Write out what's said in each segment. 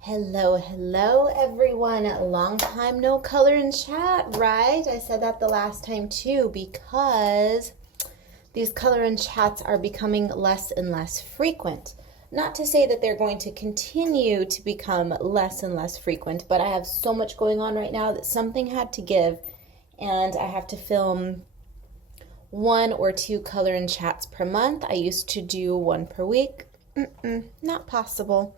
Hello everyone. Long time no color and chat, right? I said that the last time too because these color and chats are becoming less and less frequent. Not to say that they're going to continue to become less and less frequent, but I have so much going on right now that something had to give, and I have to film 1 or 2 color and chats per month. I used to do 1 per week. Not possible.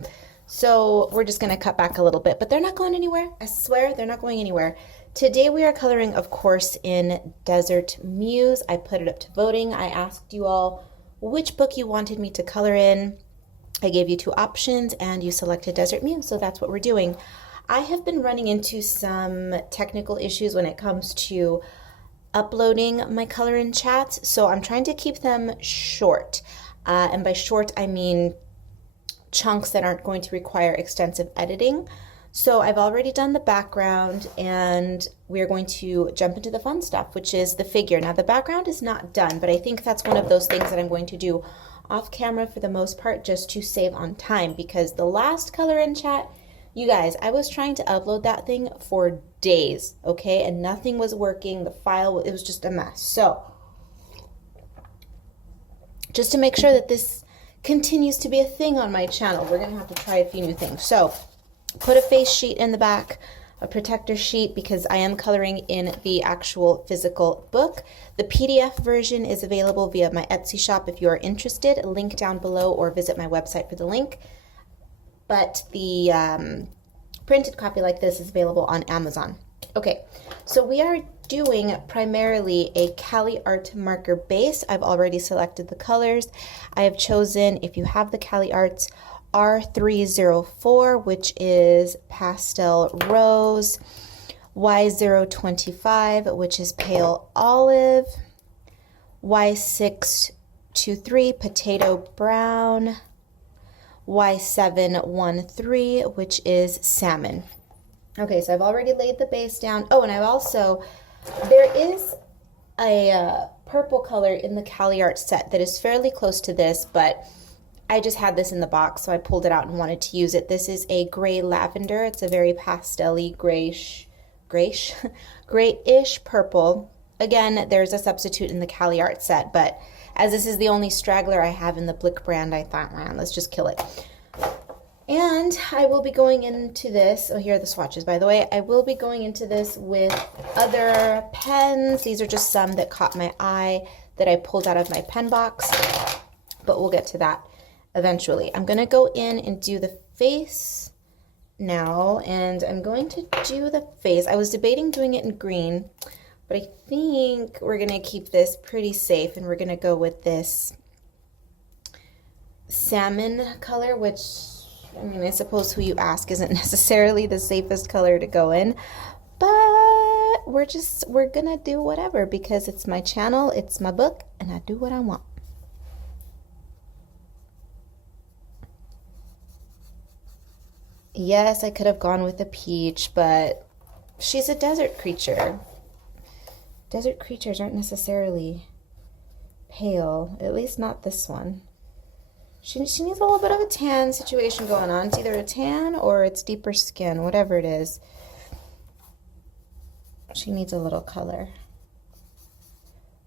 So we're just going to cut back a little bit, but they're not going anywhere. I swear they're not going anywhere. Today we are coloring, of course, in Desert Muse. I put it up to voting. I asked you all which book you wanted me to color in. I gave you 2 options and you selected Desert Muse, so that's what we're doing. I have been running into some technical issues when it comes to uploading my color in chats, so I'm trying to keep them short. And by short, I mean chunks that aren't going to require extensive editing. So I've already done the background and we're going to jump into the fun stuff, which is the figure. Now the background is not done, but I think that's one of those things that I'm going to do off camera for the most part, just to save on time, because the last color in chat, you guys, I was trying to upload that thing for days, okay? And nothing was working. The file, it was just a mess. So just to make sure that this continues to be a thing on my channel, we're gonna have to try a few new things. So put a face sheet in the back, a protector sheet, because I am coloring in the actual physical book. The PDF version is available via my Etsy shop if you are interested. Link down below, or visit my website for the link. But the printed copy like this is available on Amazon. Okay, so we are doing primarily a Cali Art marker base. I've already selected the colors. I have chosen, if you have the Cali Arts, R304, which is pastel rose, Y025, which is pale olive, Y623, potato brown, Y713, which is salmon. Okay, so I've already laid the base down. Oh, and I've also, there is a purple color in the Cali Art set that is fairly close to this, but I just had this in the box, so I pulled it out and wanted to use it. This is a gray lavender. It's a very pastel-y grayish purple. Again, there's a substitute in the Cali Art set, but as this is the only straggler I have in the Blick brand, I thought, man, let's just kill it. And I will be going into this, oh, here are the swatches, by the way. I will be going into this with other pens. These are just some that caught my eye that I pulled out of my pen box, but we'll get to that eventually. I'm gonna go in and do the face now, and I'm going to do the face. I was debating doing it in green, but I think we're gonna keep this pretty safe, and we're gonna go with this salmon color, which, I mean, I suppose who you ask isn't necessarily the safest color to go in, but we're gonna do whatever, because it's my channel, it's my book, and I do what I want. Yes, I could have gone with a peach, but she's a desert creature. Desert creatures aren't necessarily pale, at least not this one. She needs a little bit of a tan situation going on. It's either a tan or it's deeper skin, whatever it is. She needs a little color.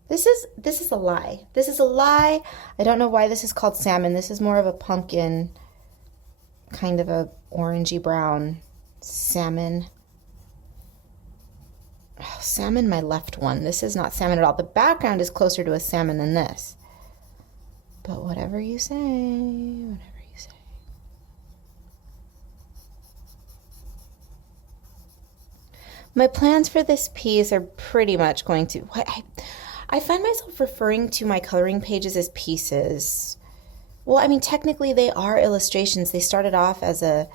This is a lie. This is a lie. I don't know why this is called salmon. This is more of a pumpkin, kind of a orangey brown salmon. Oh, salmon, my left one. This is not salmon at all. The background is closer to a salmon than this. But whatever you say, whatever you say. My plans for this piece are pretty much going to, I find myself referring to my coloring pages as pieces. Well, I mean, technically they are illustrations. They started off as a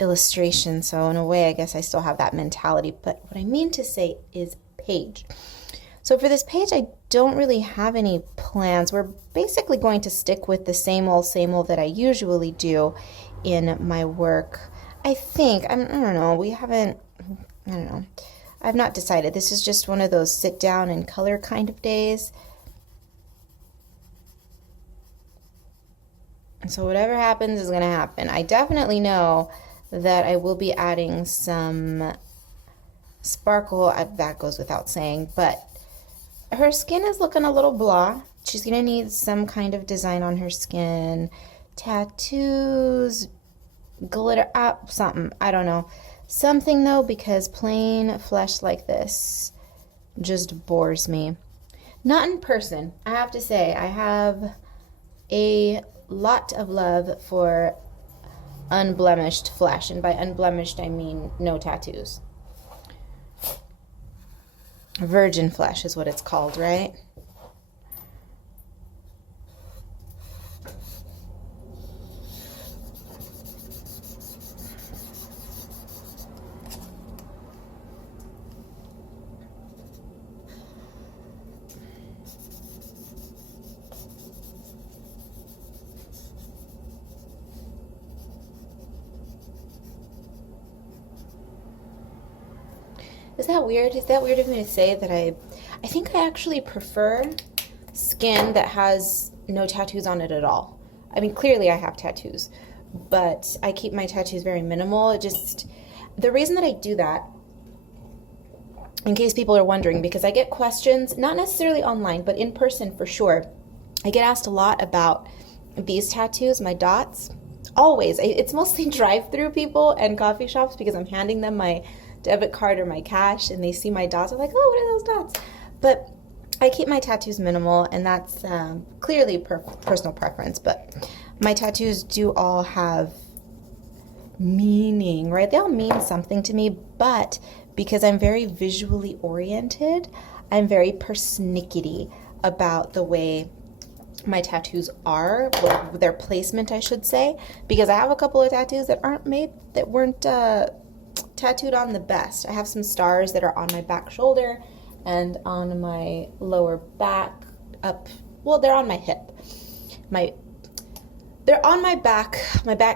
illustration, so in a way, I guess I still have that mentality. But what I mean to say is page. So for this page, I don't really have any plans. We're basically going to stick with the same old that I usually do in my work. I think, I don't know, I don't know. I've not decided. This is just one of those sit down and color kind of days. And so whatever happens is going to happen. I definitely know that I will be adding some sparkle. That goes without saying, but her skin is looking a little blah. She's gonna need some kind of design on her skin, tattoos, glitter, something, I don't know. Something though, because plain flesh like this just bores me. Not in person, I have to say. I have a lot of love for unblemished flesh, and by unblemished I mean no tattoos. Virgin flesh is what it's called, right? Is that weird? Is that weird of me to say that I think I actually prefer skin that has no tattoos on it at all. I mean, clearly I have tattoos, but I keep my tattoos very minimal. The reason that I do that, in case people are wondering, because I get questions, not necessarily online, but in person for sure. I get asked a lot about these tattoos, my dots. Always. It's mostly drive-through people and coffee shops because I'm handing them my debit card or my cash and they see my dots. I'm like, oh, what are those dots? But I keep my tattoos minimal, and that's clearly personal preference, but my tattoos do all have meaning, right? They all mean something to me, but because I'm very visually oriented, I'm very persnickety about the way my tattoos are, or their placement, I should say, because I have a couple of tattoos that weren't tattooed on the best. I have some stars that are on my back shoulder and on my lower back they're on my hip. They're on my back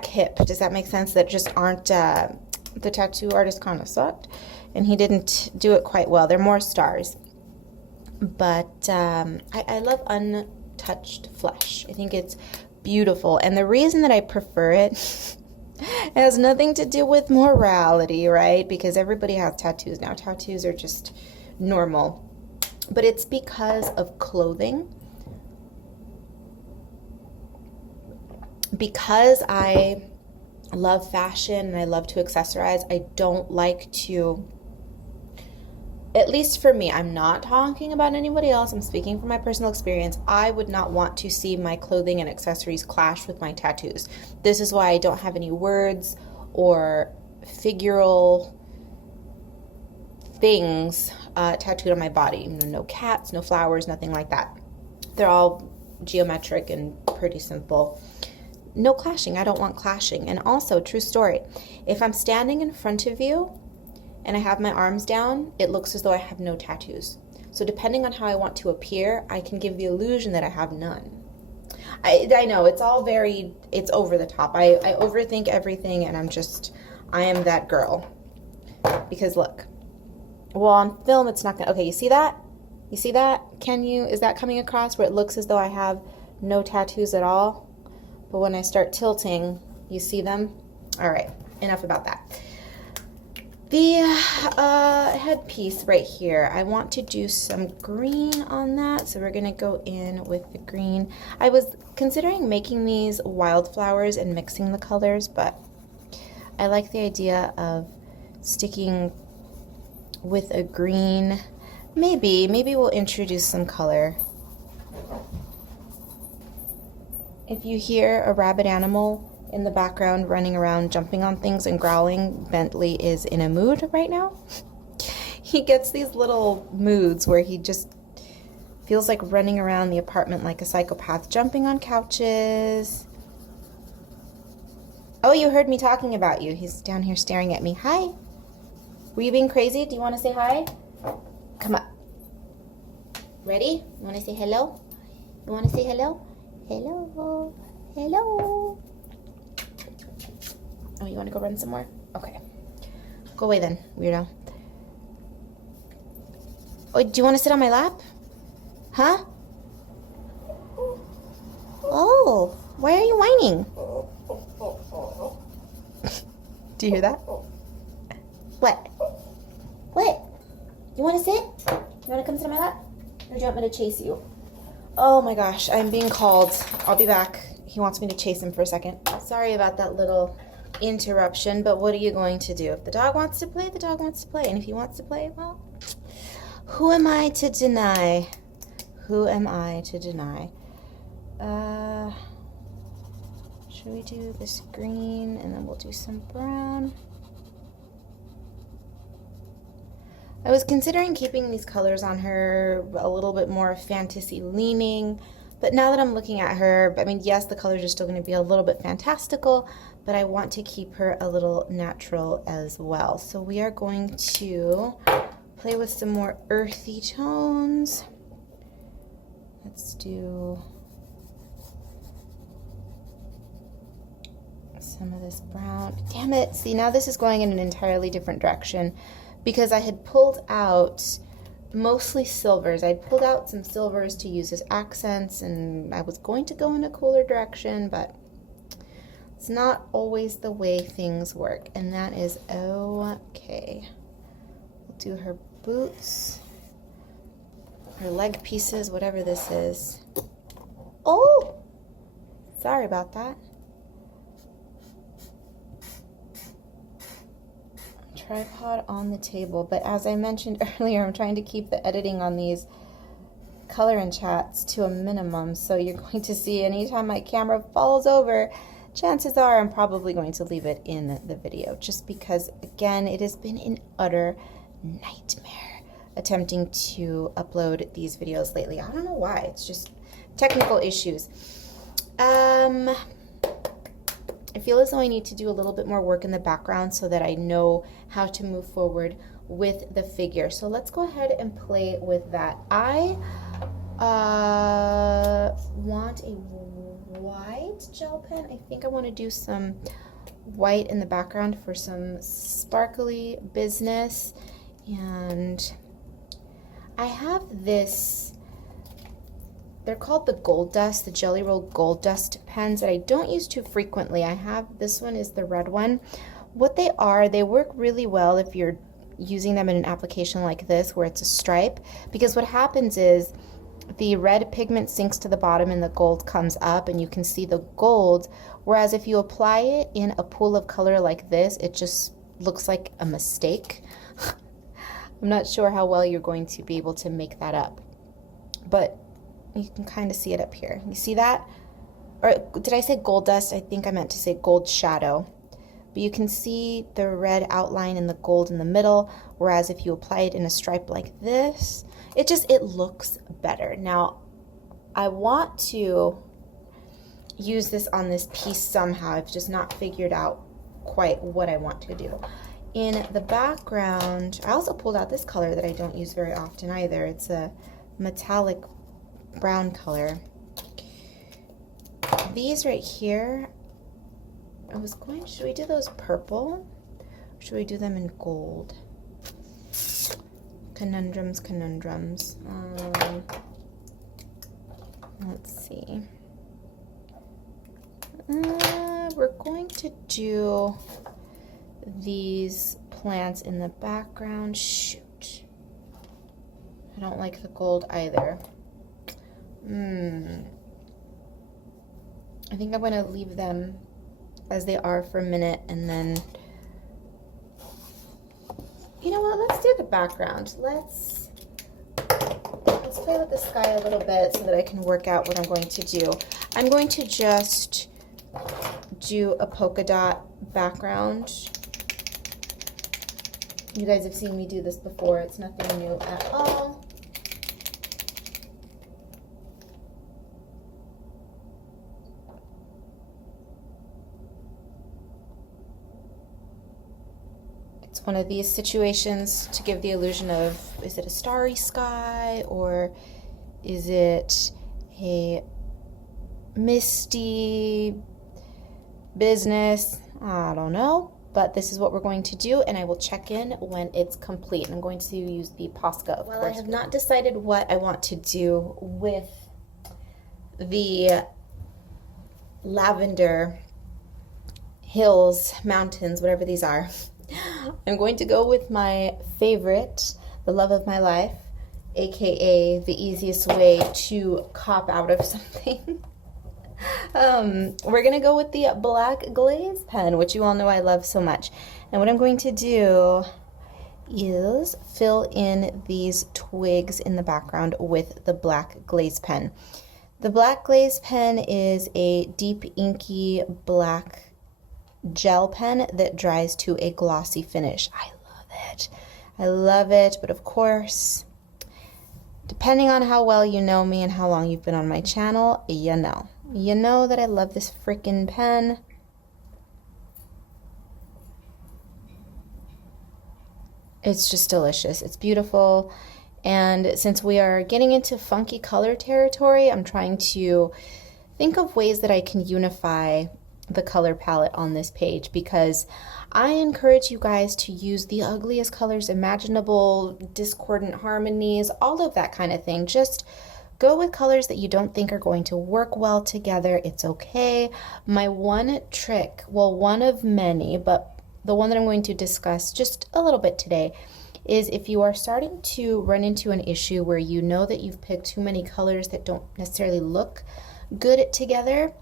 hip. Does that make sense? That just aren't, the tattoo artist kind of sucked and he didn't do it quite well. They're more stars. But I love untouched flesh. I think it's beautiful. And the reason that I prefer it has nothing to do with morality, right? Because everybody has tattoos now. Tattoos are just normal. But it's because of clothing. Because I love fashion and I love to accessorize, I don't like to, at least for me, I'm not talking about anybody else, I'm speaking from my personal experience, I would not want to see my clothing and accessories clash with my tattoos. This is why I don't have any words or figural things tattooed on my body. No cats, no flowers, nothing like that. They're all geometric and pretty simple. No clashing. I don't want clashing. And also, true story, if I'm standing in front of you and I have my arms down, it looks as though I have no tattoos. So depending on how I want to appear, I can give the illusion that I have none. I know, it's over the top. I overthink everything, and I am that girl. Because look, well, on film, it's not gonna, okay, you see that? You see that? Is that coming across where it looks as though I have no tattoos at all? But when I start tilting, you see them? All right, enough about that. The headpiece right here, I want to do some green on that, so we're gonna go in with the green. I was considering making these wildflowers and mixing the colors, but I like the idea of sticking with a green. Maybe we'll introduce some color. If you hear a rabid animal in the background running around, jumping on things and growling, Bentley is in a mood right now. He gets these little moods where he just feels like running around the apartment like a psychopath, jumping on couches. Oh, you heard me talking about you. He's down here staring at me. Hi. Were you being crazy? Do you want to say hi? Come up. Ready? You want to say hello? You want to say hello? Hello. Hello. Oh, you want to go run somewhere? Okay. Go away then, weirdo. Oh, do you want to sit on my lap? Huh? Oh, why are you whining? Do you hear that? What? What? You want to sit? You want to come sit on my lap? Or do you want me to chase you? Oh my gosh, I'm being called. I'll be back. He wants me to chase him for a second. Sorry about that little interruption, but what are you going to do? If the dog wants to play, the dog wants to play. And if he wants to play, well, who am I to deny? Who am I to deny? Should we do this green and then we'll do some brown? I was considering keeping these colors on her a little bit more fantasy leaning, but now that I'm looking at her, I mean, yes, the colors are still going to be a little bit fantastical, but I want to keep her a little natural as well. So we are going to play with some more earthy tones. Let's do some of this brown. Damn it. See, now this is going in an entirely different direction because I had pulled out mostly silvers. I'd pulled out some silvers to use as accents, and I was going to go in a cooler direction, but it's not always the way things work, and that is okay. We'll do her boots, her leg pieces, whatever this is. Oh! Sorry about that. Tripod on the table, but as I mentioned earlier, I'm trying to keep the editing on these color and chats to a minimum, so you're going to see anytime my camera falls over, chances are I'm probably going to leave it in the video, just because, again, it has been an utter nightmare attempting to upload these videos lately. I don't know why, it's just technical issues. I feel as though I need to do a little bit more work in the background so that I know how to move forward with the figure. So let's go ahead and play with that. I want a white gel pen. I think I want to do some white in the background for some sparkly business. And I have this, they're called the Gold Dust, the Jelly Roll Gold Dust pens that I don't use too frequently. I have, this one is the red one. What they are, they work really well if you're using them in an application like this where it's a stripe, because what happens is the red pigment sinks to the bottom and the gold comes up and you can see the gold, whereas if you apply it in a pool of color like this, it just looks like a mistake. I'm not sure how well you're going to be able to make that up, but you can kind of see it up here. You see that? Or did I say gold dust? I think I meant to say gold shadow. But you can see the red outline and the gold in the middle, whereas if you apply it in a stripe like this, it looks better. Now, I want to use this on this piece somehow. I've just not figured out quite what I want to do. In the background, I also pulled out this color that I don't use very often either. It's a metallic brown color. These right here, I was going, should we do those purple? Or should we do them in gold? Conundrums. Let's see. We're going to do these plants in the background. Shoot. I don't like the gold either. I think I'm going to leave them as they are for a minute, and then, you know what, let's do the background. Let's play with the sky a little bit so that I can work out what I'm going to do. I'm going to just do a polka dot background. You guys have seen me do this before. It's nothing new at all. It's one of these situations to give the illusion of, is it a starry sky or is it a misty business? I don't know, but this is what we're going to do, and I will check in when it's complete. And I'm going to use the Posca, of course. I have not decided what I want to do with the lavender hills, mountains, whatever these are. I'm going to go with my favorite, the love of my life, aka the easiest way to cop out of something. We're gonna go with the black glaze pen, which you all know I love so much. And what I'm going to do is fill in these twigs in the background with the black glaze pen. The black glaze pen is a deep inky black gel pen that dries to a glossy finish. I love it. I love it, but of course, depending on how well you know me and how long you've been on my channel, you know that I love this freaking pen. It's just delicious. It's beautiful. And since we are getting into funky color territory, I'm trying to think of ways that I can unify the color palette on this page, because I encourage you guys to use the ugliest colors imaginable, discordant harmonies, all of that kind of thing. Just go with colors that you don't think are going to work well together. It's okay. My one trick, well, one of many, but the one that I'm going to discuss just a little bit today, is if you are starting to run into an issue where you know that you've picked too many colors that don't necessarily look good together,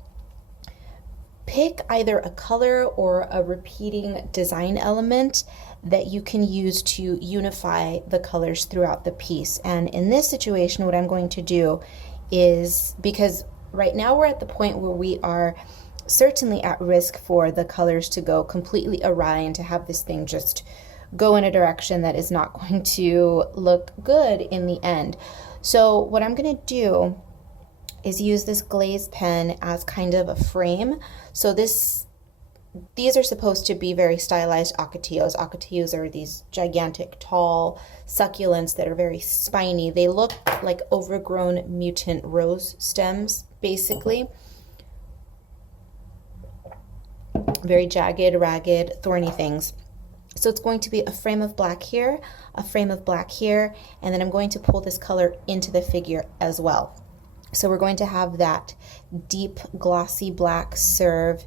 pick either a color or a repeating design element that you can use to unify the colors throughout the piece. And in this situation, what I'm going to do is, because right now we're at the point where we are certainly at risk for the colors to go completely awry and to have this thing just go in a direction that is not going to look good in the end. So what I'm going to do is use this glaze pen as kind of a frame. So these are supposed to be very stylized ocotillos. Ocotillos are these gigantic, tall succulents that are very spiny. They look like overgrown mutant rose stems, basically. Very jagged, ragged, thorny things. So it's going to be a frame of black here, a frame of black here, and then I'm going to pull this color into the figure as well. So we're going to have that deep, glossy black serve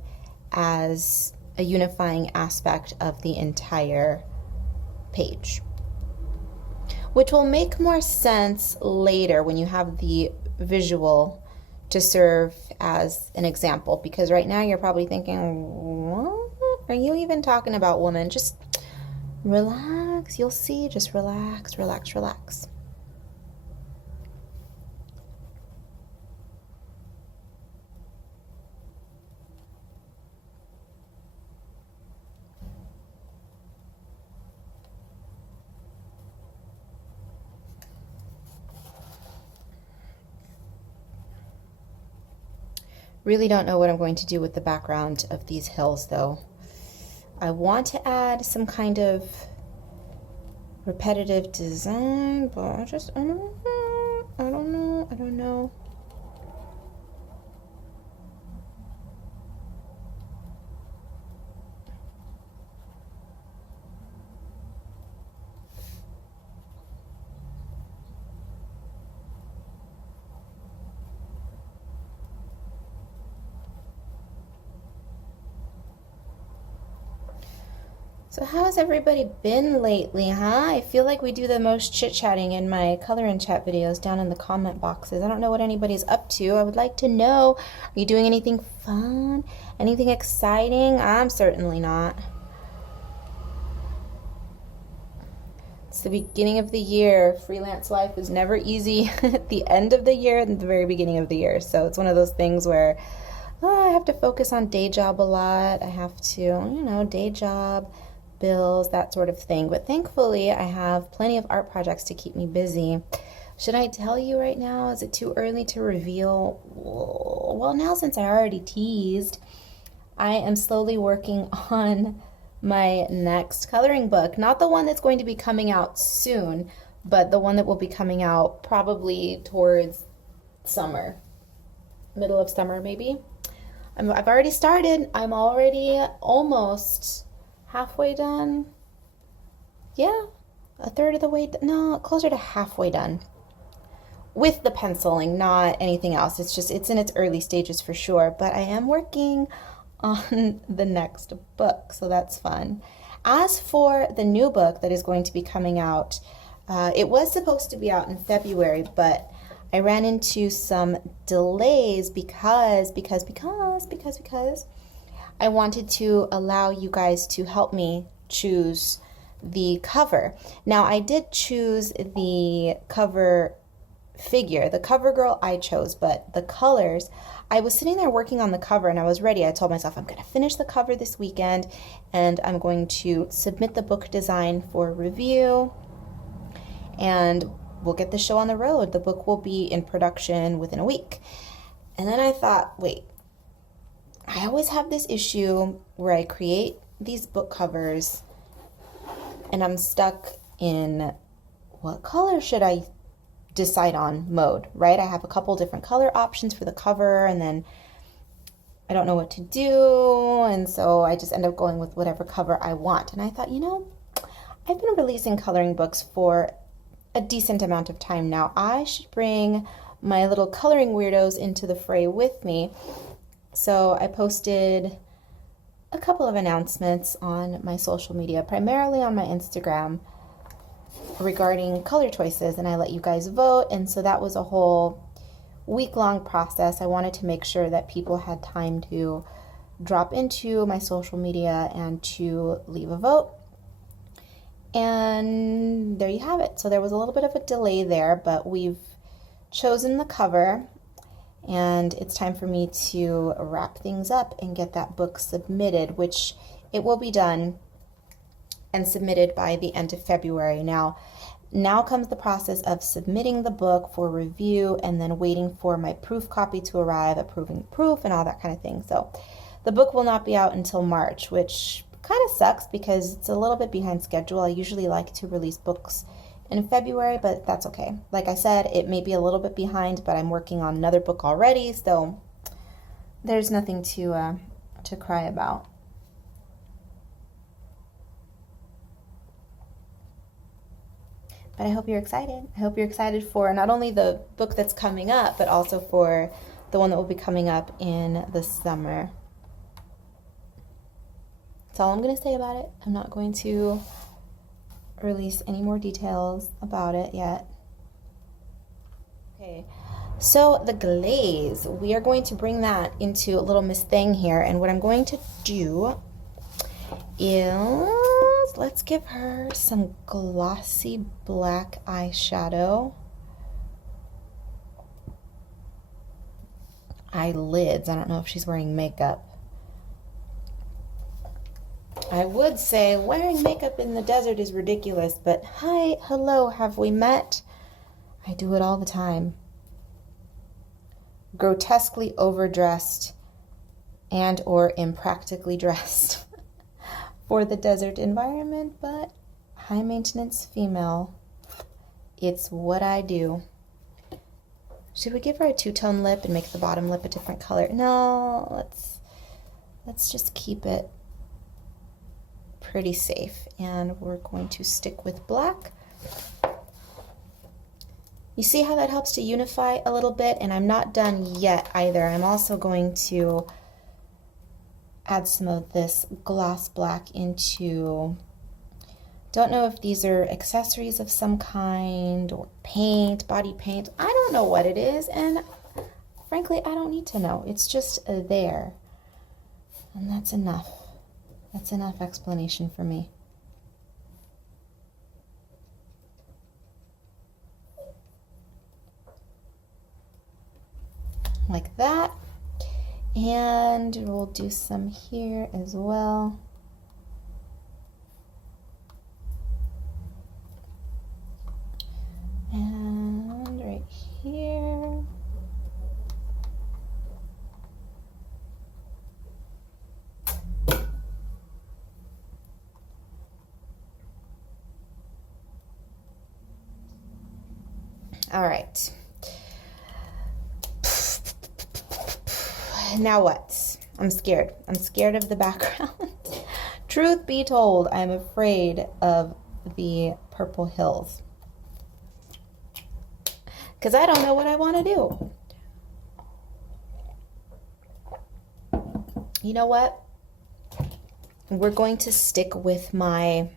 as a unifying aspect of the entire page, which will make more sense later when you have the visual to serve as an example, because right now you're probably thinking, what are you even talking about, woman? Just relax, you'll see. Just relax, relax, relax. Really don't know what I'm going to do with the background of these hills though. I want to add some kind of repetitive design, but I don't know. So how has everybody been lately, huh? I feel like we do the most chit-chatting in my color and chat videos down in the comment boxes. I don't know what anybody's up to. I would like to know, are you doing anything fun? Anything exciting? I'm certainly not. It's the beginning of the year. Freelance life is never easy at the end of the year and the very beginning of the year. So it's one of those things where I have to focus on day job a lot. I have to, day job, bills, that sort of thing. But thankfully, I have plenty of art projects to keep me busy. Should I tell you right now? Is it too early to reveal? Well, now since I already teased, I am slowly working on my next coloring book. Not the one that's going to be coming out soon, but the one that will be coming out probably towards summer. Middle of summer, maybe. I've already started. I'm already almost halfway done. Yeah, a third of the way, no, closer to halfway done. With the penciling, not anything else. It's in its early stages for sure, but I am working on the next book, so that's fun. As for the new book that is going to be coming out, it was supposed to be out in February, but I ran into some delays because I wanted to allow you guys to help me choose the cover. Now, I did choose the cover figure. The cover girl I chose, but the colors, I was sitting there working on the cover and I was ready. I told myself I'm going to finish the cover this weekend and I'm going to submit the book design for review and we'll get the show on the road. The book will be in production within a week. And then I thought, wait, I always have this issue where I create these book covers and I'm stuck in what color should I decide on mode, right? I have a couple different color options for the cover and then I don't know what to do, and so I just end up going with whatever cover I want. And I thought, I've been releasing coloring books for a decent amount of time now. I should bring my little coloring weirdos into the fray with me. So I posted a couple of announcements on my social media, primarily on my Instagram, regarding color choices, and I let you guys vote. And so that was a whole week-long process. I wanted to make sure that people had time to drop into my social media and to leave a vote. And there you have it. So there was a little bit of a delay there, but we've chosen the cover and it's time for me to wrap things up and get that book submitted, which it will be done and submitted by the end of February. Now comes the process of submitting the book for review and then waiting for my proof copy to arrive, approving proof and all that kind of thing. So the book will not be out until March, which kind of sucks because it's a little bit behind schedule. I usually like to release books in February, but that's okay. Like I said, it may be a little bit behind, but I'm working on another book already, so there's nothing to cry about. But I hope you're excited. I hope you're excited for not only the book that's coming up, but also for the one that will be coming up in the summer. That's all I'm going to say about it. I'm not going to release any more details about it yet. Okay, so the glaze, we are going to bring that into a little Miss Thing here, and what I'm going to do is let's give her some glossy black eyeshadow. Eyelids, I don't know if she's wearing makeup. I would say wearing makeup in the desert is ridiculous, but hi, hello, have we met? I do it all the time. Grotesquely overdressed and or impractically dressed for the desert environment, but high maintenance female. It's what I do. Should we give her a two-tone lip and make the bottom lip a different color? No, let's just keep it pretty safe, and we're going to stick with black. You see how that helps to unify a little bit, and I'm not done yet either. I'm also going to add some of this gloss black into, don't know if these are accessories of some kind or paint, body paint. I don't know what it is, and frankly, I don't need to know. It's just there, and that's enough. That's enough explanation for me. Like that. And we'll do some here as well. And right here. All right. Now what? I'm scared. I'm scared of the background. Truth be told, I'm afraid of the purple hills, because I don't know what I want to do. you know what? We're going to stick with my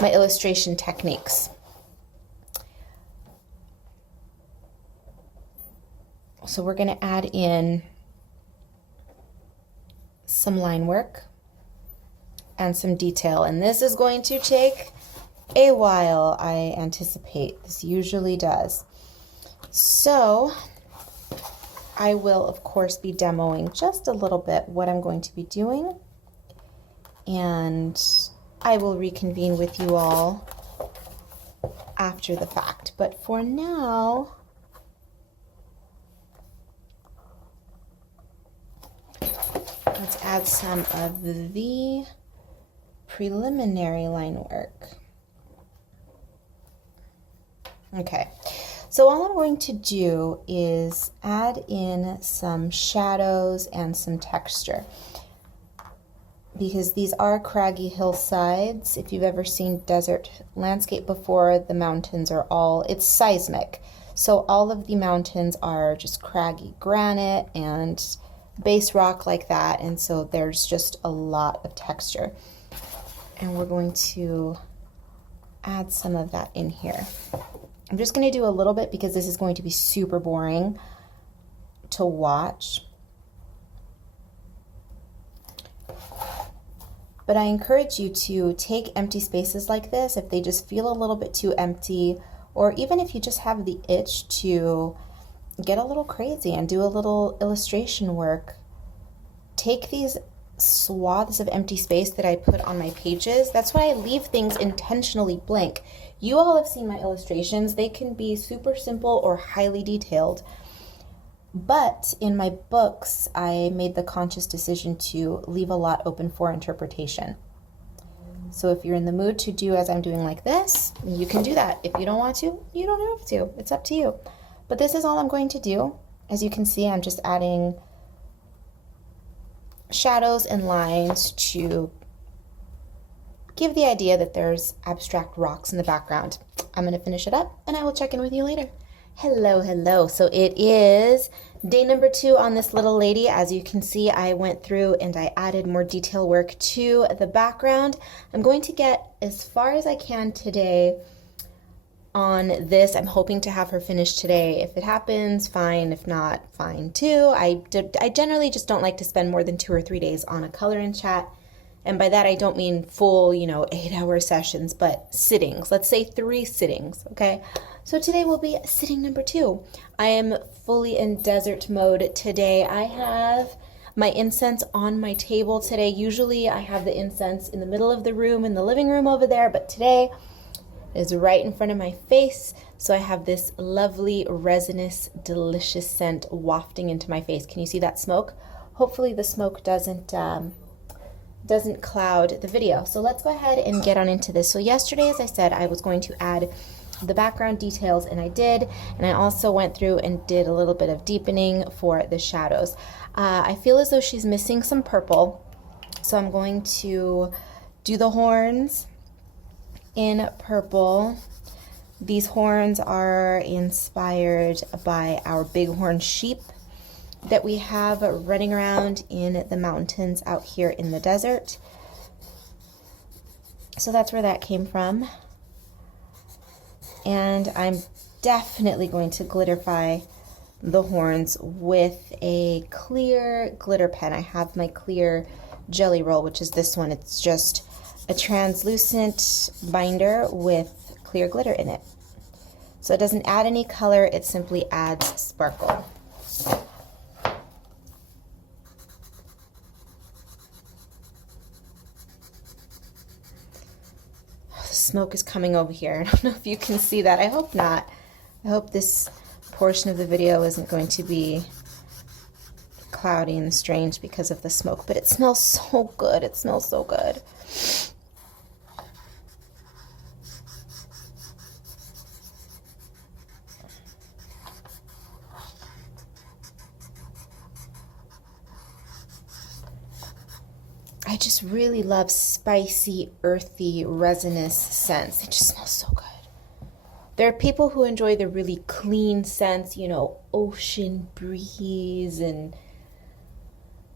illustration techniques. So we're going to add in some line work and some detail, and this is going to take a while, I anticipate. This usually does. So I will, of course, be demoing just a little bit what I'm going to be doing, and I will reconvene with you all after the fact. But for now, let's add some of the preliminary line work. Okay, so all I'm going to do is add in some shadows and some texture, because these are craggy hillsides. If you've ever seen desert landscape before, the mountains are all, it's seismic. So all of the mountains are just craggy granite and base rock like that, and so there's just a lot of texture. And we're going to add some of that in here. I'm just going to do a little bit because this is going to be super boring to watch. But I encourage you to take empty spaces like this if they just feel a little bit too empty, or even if you just have the itch to get a little crazy and do a little illustration work. Take these swaths of empty space that I put on my pages. That's why I leave things intentionally blank. You all have seen my illustrations. They can be super simple or highly detailed. But in my books, I made the conscious decision to leave a lot open for interpretation. So if you're in the mood to do as I'm doing like this, you can do that. If you don't want to, you don't have to. It's up to you. But this is all I'm going to do. As you can see, I'm just adding shadows and lines to give the idea that there's abstract rocks in the background. I'm going to finish it up and I will check in with you later. Hello, hello. So it is day number 2 on this little lady. As you can see, I went through and I added more detail work to the background. I'm going to get as far as I can today on this. I'm hoping to have her finished today. If it happens, fine. If not, fine too. I generally just don't like to spend more than 2 or 3 days on a color and chat. And by that, I don't mean full, 8-hour sessions, but sittings. Let's say 3 sittings, okay? So today will be sitting number 2. I am fully in desert mode today. I have my incense on my table today. Usually I have the incense in the middle of the room, in the living room over there, but today is right in front of my face. So I have this lovely, resinous, delicious scent wafting into my face. Can you see that smoke? Hopefully the smoke doesn't cloud the video. So let's go ahead and get on into this. So yesterday, as I said, I was going to add the background details, and I did. And I also went through and did a little bit of deepening for the shadows. I feel as though she's missing some purple. So I'm going to do the horns in purple. These horns are inspired by our bighorn sheep that we have running around in the mountains out here in the desert. So that's where that came from. And I'm definitely going to glitterify the horns with a clear glitter pen. I have my clear jelly roll, which is this one. It's just a translucent binder with clear glitter in it. So it doesn't add any color, it simply adds sparkle. The smoke is coming over here. I don't know if you can see that. I hope not. I hope this portion of the video isn't going to be cloudy and strange because of the smoke, but it smells so good. It smells so good. I just really love spicy, earthy, resinous scents. It just smells so good. There are people who enjoy the really clean scents, ocean breeze and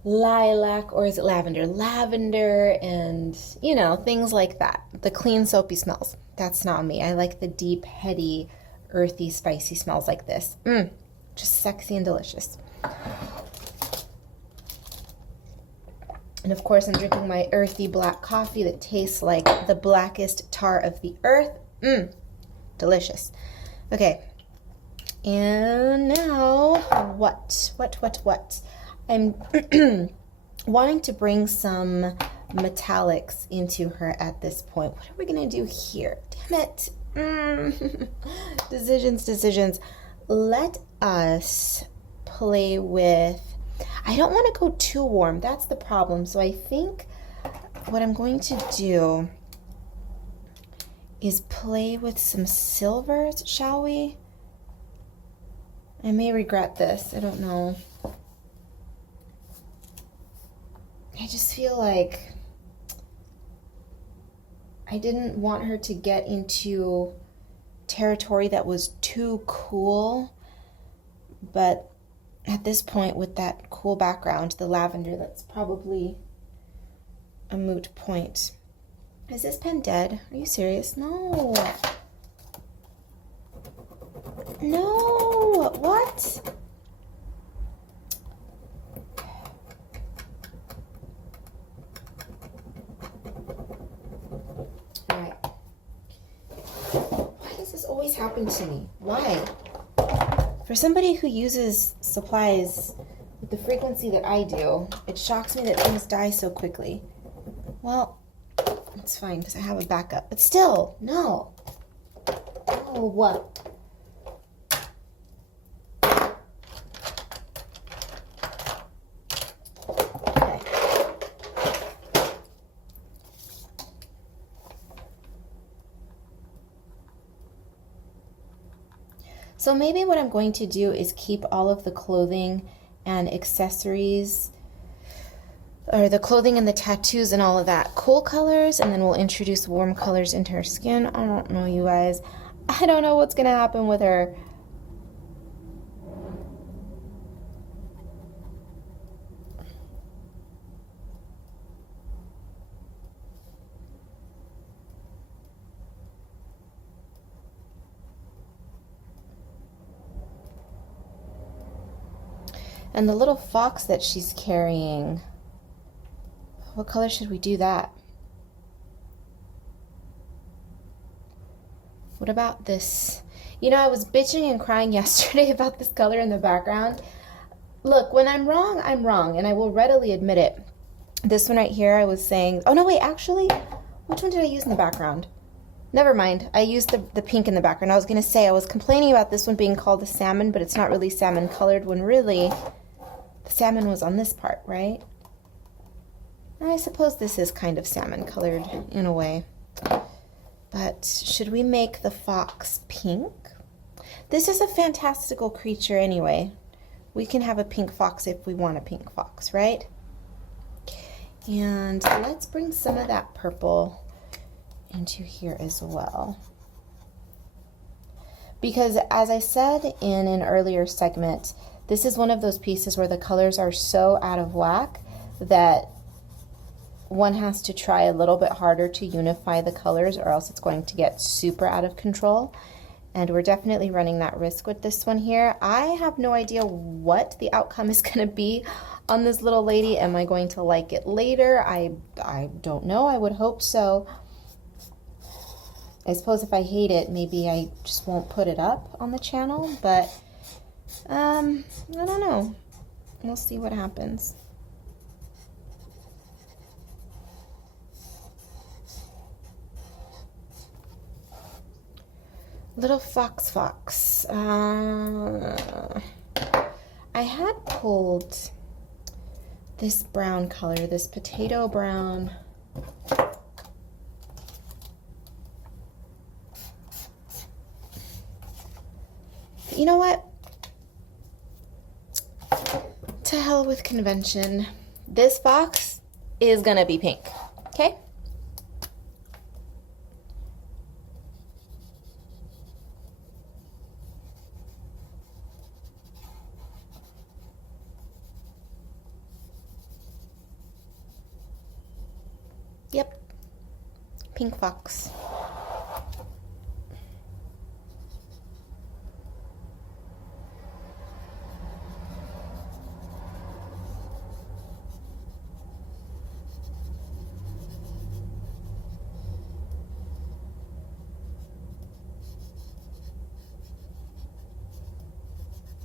lilac, or is it lavender? Lavender and, you know, things like that. The clean, soapy smells. That's not me. I like the deep, heady, earthy, spicy smells like this. Just sexy and delicious. And of course, I'm drinking my earthy black coffee that tastes like the blackest tar of the earth. Delicious. Okay. And now, what? I'm wanting to bring some metallics into her at this point. What are we going to do here? Damn it. Decisions. Let us play with... I don't want to go too warm. That's the problem. So I think what I'm going to do is play with some silvers, shall we? I may regret this. I don't know. I just feel like I didn't want her to get into territory that was too cool. But at this point, with that cool background, the lavender, that's probably a moot point. Is this pen dead? Are you serious? No. No. What? All right. Why does this always happen to me? Why? For somebody who uses supplies with the frequency that I do, it shocks me that things die so quickly. Well, it's fine because I have a backup. But still, no. Oh, what? Okay. So maybe what I'm going to do is keep all of the clothing and accessories, or the clothing and the tattoos and all of that cool colors, and then we'll introduce warm colors into her skin. I don't know, you guys. I don't know what's gonna happen with her. And the little fox that she's carrying, what color should we do that? What about this? You know, I was bitching and crying yesterday about this color in the background. Look, when I'm wrong, I'm wrong, and I will readily admit it. This one right here, I was saying, oh no, wait, actually, which one did I use in the background? Never mind, I used the pink in the background. I was gonna say, I was complaining about this one being called the salmon, but it's not really salmon colored, when really, the salmon was on this part, right? I suppose this is kind of salmon colored in a way. But should we make the fox pink? This is a fantastical creature anyway. We can have a pink fox if we want a pink fox, right? And let's bring some of that purple into here as well. Because as I said in an earlier segment, this is one of those pieces where the colors are so out of whack that one has to try a little bit harder to unify the colors, or else it's going to get super out of control. And we're definitely running that risk with this one here. I have no idea what the outcome is going to be on this little lady. Am I going to like it later? I don't know. I would hope so. I suppose if I hate it, maybe I just won't put it up on the channel, but I don't know. We'll see what happens. Little fox. I had pulled this brown color, this potato brown. You know what? To hell with convention. This fox is gonna be pink, okay? Yep, pink fox.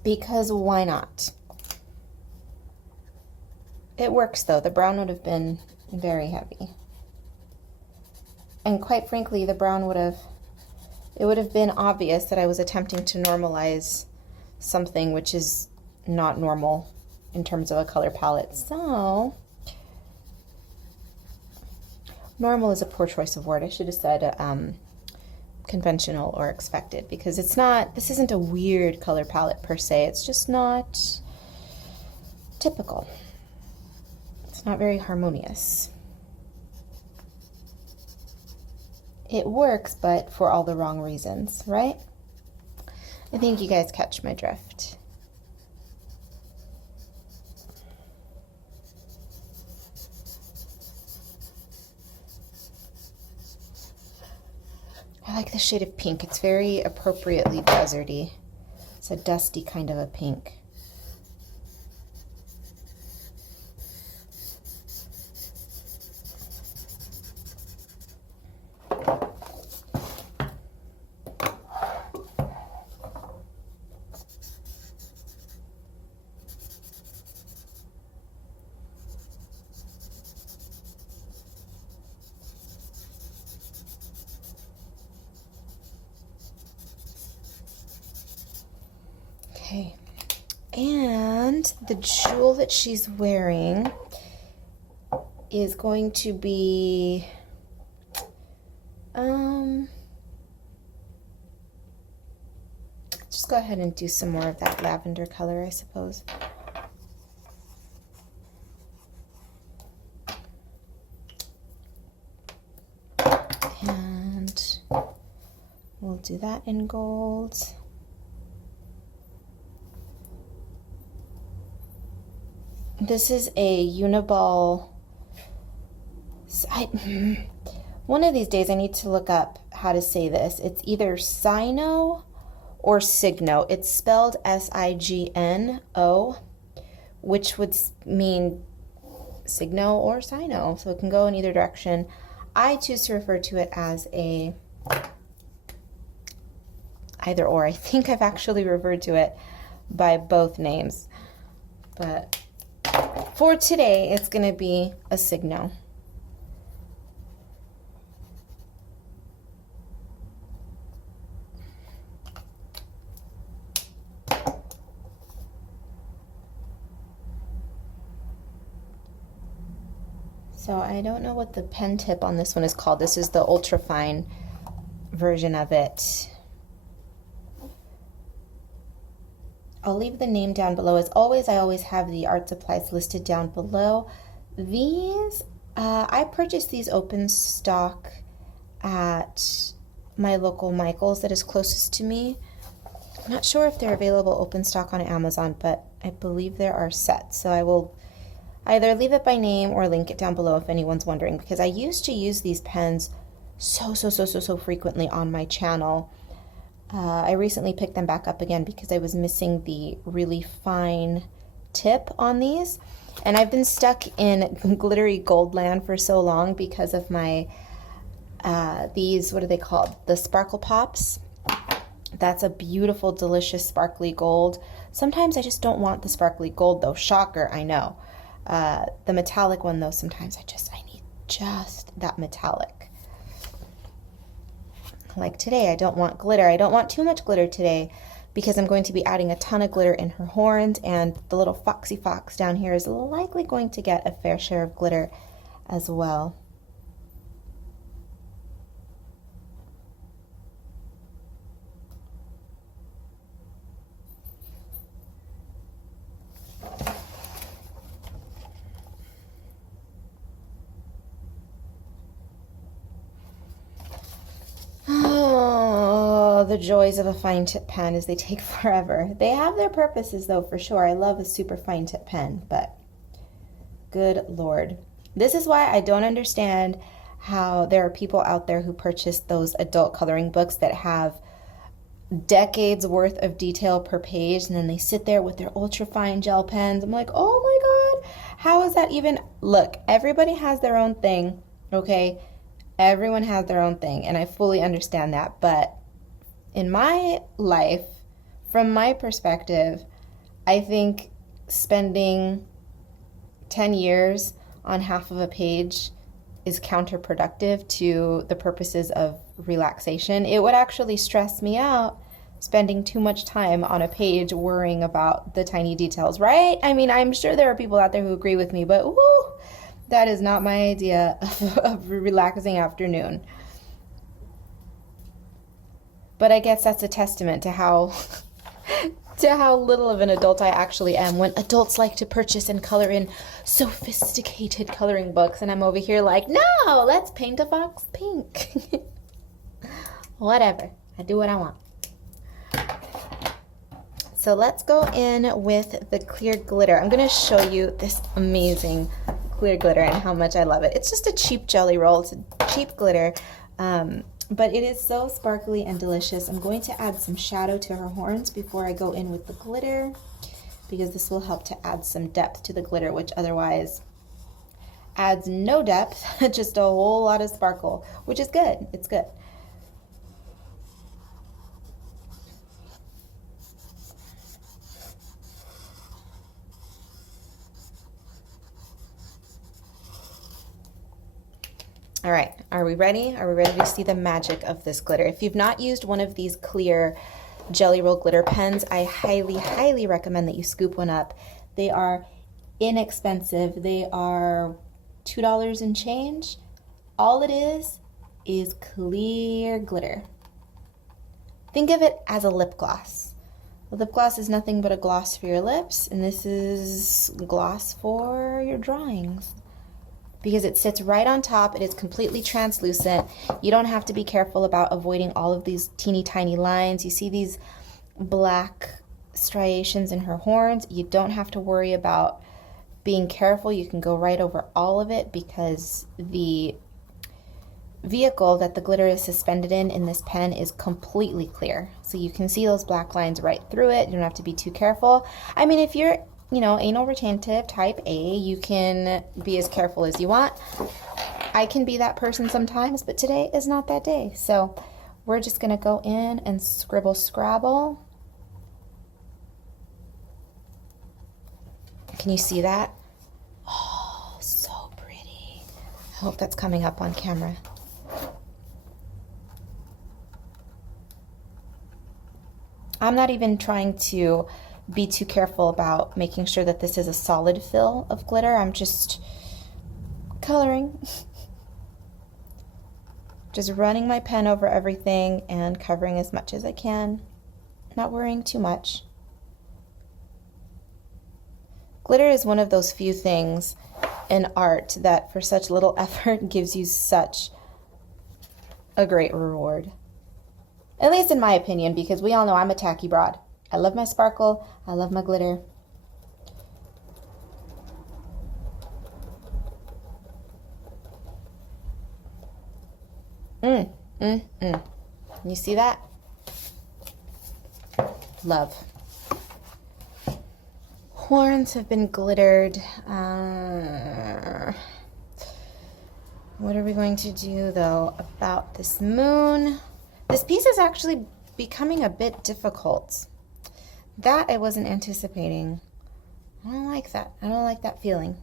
Because why not? It works though. The brown would have been very heavy. And quite frankly, it would have been obvious that I was attempting to normalize something which is not normal in terms of a color palette. So, normal is a poor choice of word. I should have said conventional or expected, because this isn't a weird color palette per se. It's just not typical. It's not very harmonious. It works, but for all the wrong reasons, right? I think you guys catch my drift. I like the shade of pink. It's very appropriately deserty. It's a dusty kind of a pink. Okay, and the jewel that she's wearing is going to be, just go ahead and do some more of that lavender color, I suppose. And we'll do that in gold. This is a uniball. One of these days I need to look up how to say this. It's either Sino or Signo. It's spelled S-I-G-N-O, which would mean Signo or Sino. So it can go in either direction. I choose to refer to it as a either or. I think I've actually referred to it by both names, but for today, it's going to be a Signo. So I don't know what the pen tip on this one is called. This is the ultra fine version of it. I'll leave the name down below. As always, I always have the art supplies listed down below. These, I purchased these open stock at my local Michael's that is closest to me. I'm not sure if they're available open stock on Amazon, but I believe there are sets. So I will either leave it by name or link it down below if anyone's wondering, because I used to use these pens so frequently on my channel. I recently picked them back up again because I was missing the really fine tip on these. And I've been stuck in glittery gold land for so long because of my, these, what are they called? The Sparkle Pops. That's a beautiful, delicious, sparkly gold. Sometimes I just don't want the sparkly gold though. Shocker, I know. The metallic one though, sometimes I need just that metallic. Like today, I don't want glitter. I don't want too much glitter today because I'm going to be adding a ton of glitter in her horns, and the little foxy fox down here is likely going to get a fair share of glitter as well. The joys of a fine tip pen is they take forever. They have their purposes though, for sure. I love a super fine tip pen, but good Lord. This is why I don't understand how there are people out there who purchase those adult coloring books that have decades worth of detail per page, and then they sit there with their ultra fine gel pens. I'm like, oh my God, how is that even? Look, everybody has their own thing, okay? Everyone has their own thing, and I fully understand that. But in my life, from my perspective, I think spending 10 years on half of a page is counterproductive to the purposes of relaxation. It would actually stress me out spending too much time on a page worrying about the tiny details, right? I mean, I'm sure there are people out there who agree with me, but whoo, that is not my idea of a relaxing afternoon. But I guess that's a testament to how little of an adult I actually am when adults like to purchase and color in sophisticated coloring books, and I'm over here like, no, let's paint a fox pink. Whatever, I do what I want. So let's go in with the clear glitter. I'm going to show you this amazing clear glitter and how much I love it. It's just a cheap jelly roll. It's a cheap glitter, but it is so sparkly and delicious. I'm going to add some shadow to her horns before I go in with the glitter, because this will help to add some depth to the glitter, which otherwise adds no depth, just a whole lot of sparkle, which is good. It's good. All right, are we ready? Are we ready to see the magic of this glitter? If you've not used one of these clear jelly roll glitter pens, I highly, highly recommend that you scoop one up. They are inexpensive. They are $2 and change. All it is clear glitter. Think of it as a lip gloss. A lip gloss is nothing but a gloss for your lips, and this is gloss for your drawings, because it sits right on top. It is completely translucent. You don't have to be careful about avoiding all of these teeny tiny lines. You see these black striations in her horns. You don't have to worry about being careful. You can go right over all of it, because the vehicle that the glitter is suspended in this pen is completely clear. So you can see those black lines right through it. You don't have to be too careful. I mean, if you're anal retentive type A, you can be as careful as you want. I can be that person sometimes, but today is not that day. So we're just gonna go in and scribble scrabble. Can you see that? Oh, so pretty. I hope that's coming up on camera. I'm not even trying to be too careful about making sure that this is a solid fill of glitter. I'm just coloring. Just running my pen over everything and covering as much as I can. Not worrying too much. Glitter is one of those few things in art that for such little effort gives you such a great reward. At least in my opinion, because we all know I'm a tacky broad. I love my sparkle. I love my glitter. You see that? Love. Horns have been glittered. What are we going to do, though, about this moon? This piece is actually becoming a bit difficult. That I wasn't anticipating. I don't like that. I don't like that feeling.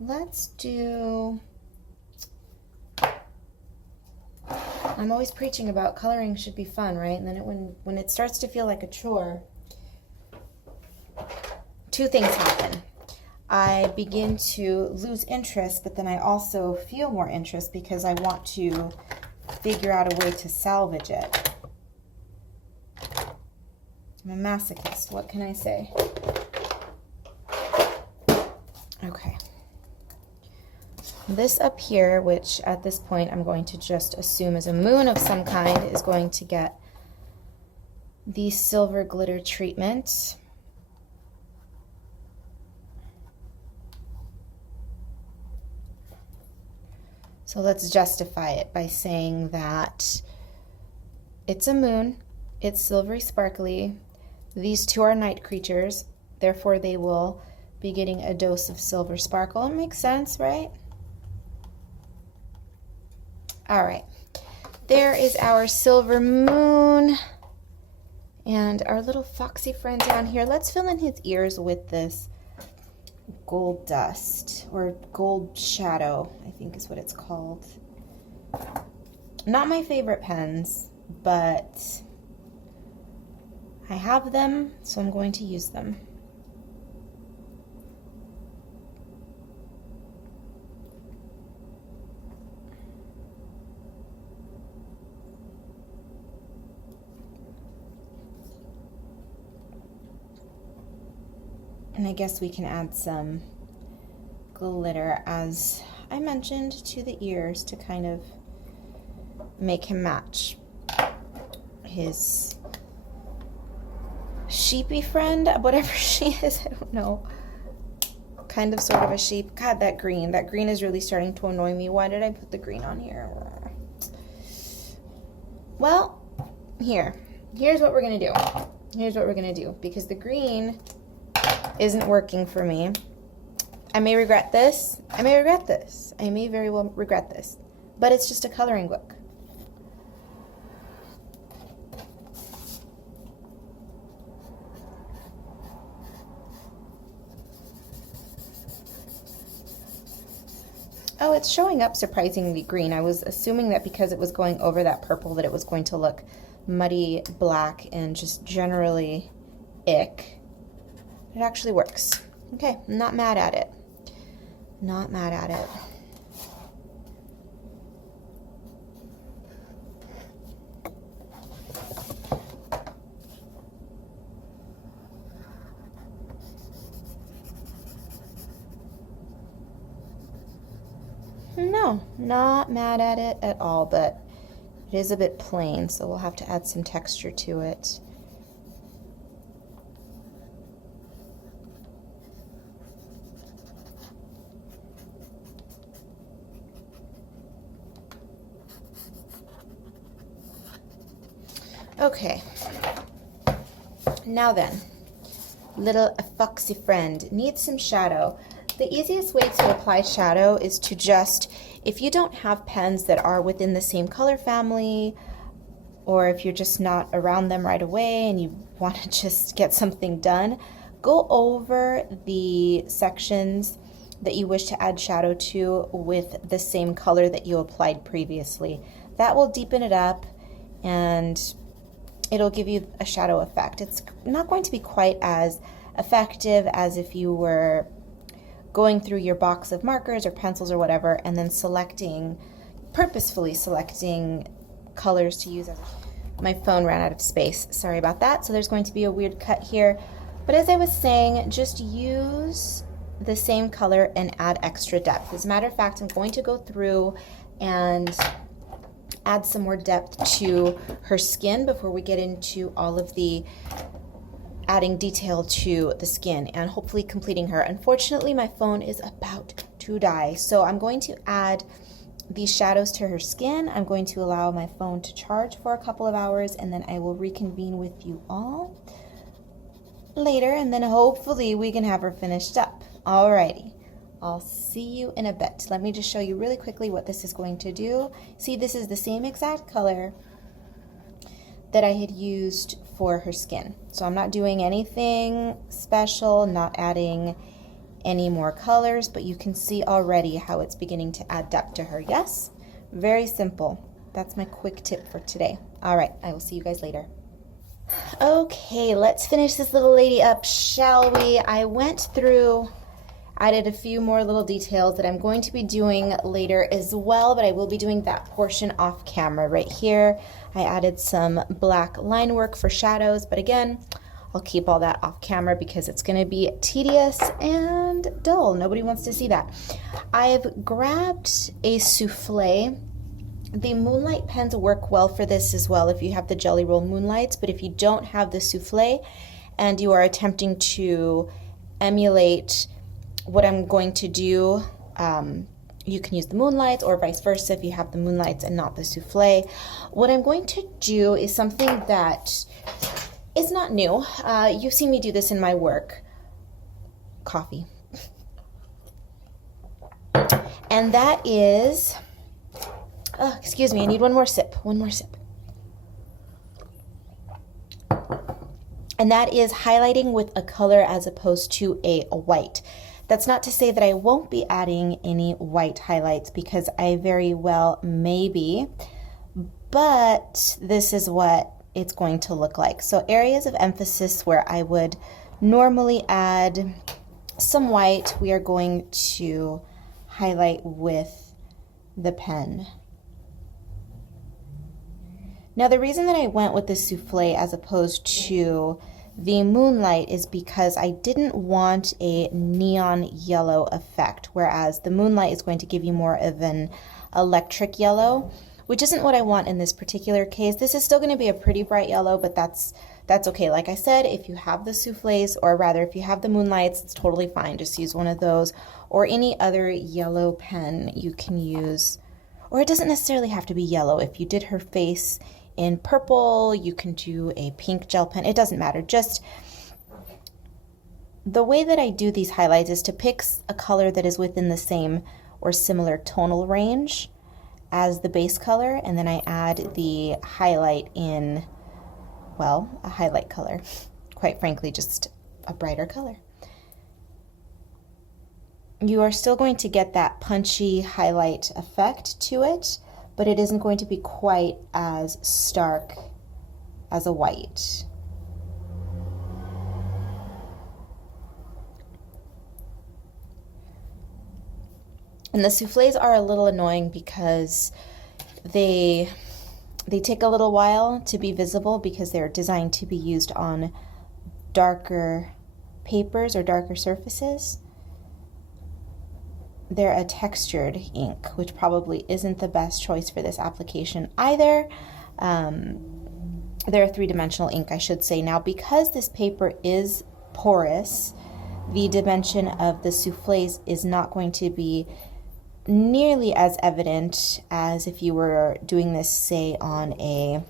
Let's do... I'm always preaching about coloring should be fun, right? And then when it starts to feel like a chore, two things happen. I begin to lose interest, but then I also feel more interest because I want to figure out a way to salvage it. I'm a masochist, what can I say? Okay. This up here, which at this point I'm going to just assume is a moon of some kind, is going to get the silver glitter treatment. So let's justify it by saying that it's a moon, it's silvery sparkly, these two are night creatures, therefore they will be getting a dose of silver sparkle. It makes sense, right? All right, there is our silver moon and our little foxy friend down here. Let's fill in his ears with this gold dust, or gold shadow, I think is what it's called. Not my favorite pens, but I have them, so I'm going to use them. And I guess we can add some glitter, as I mentioned, to the ears to kind of make him match his sheepy friend, whatever she is, I don't know. Kind of sort of a sheep. God, that green is really starting to annoy me. Why did I put the green on here? Well, here's what we're gonna do. Here's what we're gonna do, because the green isn't working for me. I may regret this. I may regret this. I may very well regret this. But it's just a coloring book. Oh, it's showing up surprisingly green. I was assuming that because it was going over that purple that it was going to look muddy black and just generally ick. It actually works. Okay, I'm not mad at it. Not mad at it. No, not mad at it at all, but it is a bit plain, so we'll have to add some texture to it. Okay, now then, little foxy friend needs some shadow. The easiest way to apply shadow is to just, if you don't have pens that are within the same color family, or if you're just not around them right away and you want to just get something done, go over the sections that you wish to add shadow to with the same color that you applied previously. That will deepen it up and it'll give you a shadow effect. It's not going to be quite as effective as if you were going through your box of markers or pencils or whatever and then purposefully selecting colors to use. My phone ran out of space. Sorry about that. So there's going to be a weird cut here. But as I was saying, just use the same color and add extra depth. As a matter of fact, I'm going to go through and add some more depth to her skin before we get into all of the adding detail to the skin and hopefully completing her. Unfortunately, my phone is about to die, so I'm going to add these shadows to her skin. I'm going to allow my phone to charge for a couple of hours, and then I will reconvene with you all later, and then hopefully we can have her finished up. Alrighty, I'll see you in a bit. Let me just show you really quickly what this is going to do. See, this is the same exact color that I had used for her skin. So I'm not doing anything special, not adding any more colors, but you can see already how it's beginning to add depth to her. Yes? Very simple. That's my quick tip for today. All right, I will see you guys later. Okay, let's finish this little lady up, shall we? I went through, added a few more little details that I'm going to be doing later as well, but I will be doing that portion off camera right here. I added some black line work for shadows, but again, I'll keep all that off camera because it's going to be tedious and dull. Nobody wants to see that. I've grabbed a souffle. The Moonlight pens work well for this as well if you have the Jelly Roll Moonlights, but if you don't have the souffle and you are attempting to emulate what I'm going to do You can use the moonlights or vice versa if you have the moonlights and not the souffle. What I'm going to do is something that is not new. You've seen me do this in my work. Coffee. And that is, oh, excuse me, I need one more sip. And that is highlighting with a color as opposed to a white. That's not to say that I won't be adding any white highlights, because I very well may be, but this is what it's going to look like. So areas of emphasis where I would normally add some white, we are going to highlight with the pen. Now the reason that I went with the souffle as opposed to the moonlight is because I didn't want a neon yellow effect, whereas the moonlight is going to give you more of an electric yellow, which isn't what I want in this particular case. This is still going to be a pretty bright yellow, but that's okay. Like I said, if you have the souffles, or rather if you have the moonlights, it's totally fine. Just use one of those or any other yellow pen you can use. Or it doesn't necessarily have to be yellow. If you did her face in purple, you can do a pink gel pen. It doesn't matter. Just the way that I do these highlights is to pick a color that is within the same or similar tonal range as the base color, and then I add the highlight in, well, a highlight color. Quite frankly, just a brighter color. You are still going to get that punchy highlight effect to it, but it isn't going to be quite as stark as a white. And the souffles are a little annoying because they take a little while to be visible, because they're designed to be used on darker papers or darker surfaces. They're a textured ink, which probably isn't the best choice for this application either. They're a three-dimensional ink, I should say. Now, because this paper is porous, the dimension of the souffles is not going to be nearly as evident as if you were doing this, say, on a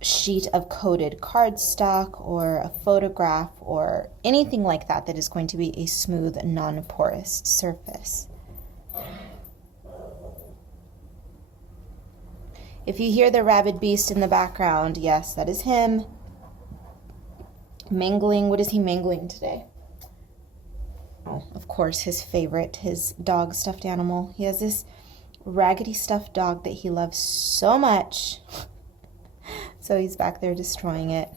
sheet of coated cardstock or a photograph or anything like that that is going to be a smooth, non-porous surface. If you hear the rabid beast in the background, yes, that is him mangling. What is he mangling today? Oh, of course, his favorite, his dog stuffed animal. He has this raggedy stuffed dog that he loves so much. So he's back there destroying it.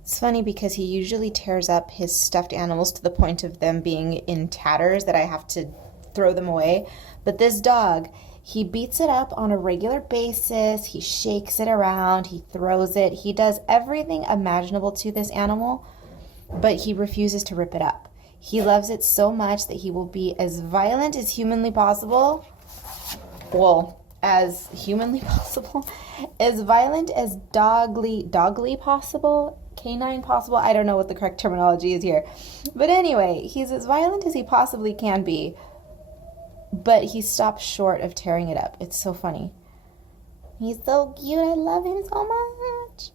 It's funny because he usually tears up his stuffed animals to the point of them being in tatters that I have to throw them away. But this dog, he beats it up on a regular basis. He shakes it around. He throws it. He does everything imaginable to this animal, but he refuses to rip it up. He loves it so much that he will be as violent as humanly possible. Well, as humanly possible, as violent as dogly possible, canine possible. I don't know what the correct terminology is here. But anyway, he's as violent as he possibly can be, but he stops short of tearing it up. It's so funny. He's so cute. I love him so much.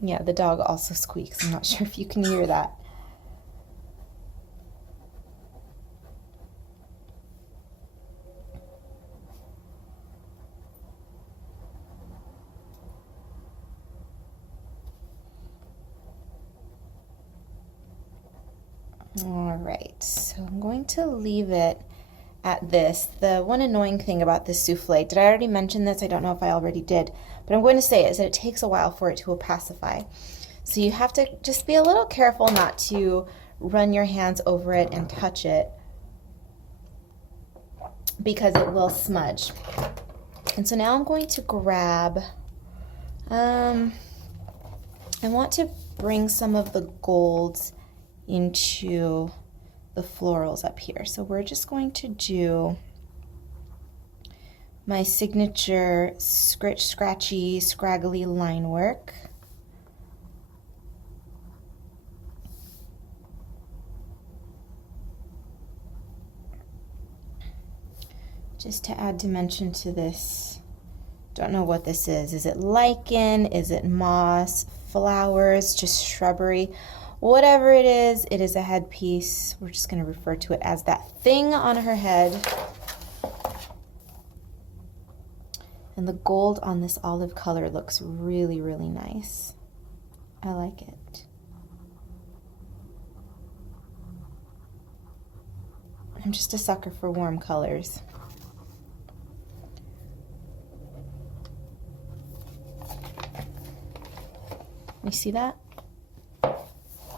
Yeah, the dog also squeaks. I'm not sure if you can hear that. All right, so I'm going to leave it at this. The one annoying thing about this souffle, did I already mention this? I don't know if I already did, but I'm going to say is that it takes a while for it to opacify. So you have to just be a little careful not to run your hands over it and touch it, because it will smudge. And so now I'm going to grab, I want to bring some of the golds into the florals up here. So we're just going to do my signature scratchy, scraggly line work. Just to add dimension to this. Don't know what this is. Is it lichen? Is it moss? Flowers? Just shrubbery? Whatever it is a headpiece. We're just going to refer to it as that thing on her head. And the gold on this olive color looks really, really nice. I like it. I'm just a sucker for warm colors. You see that?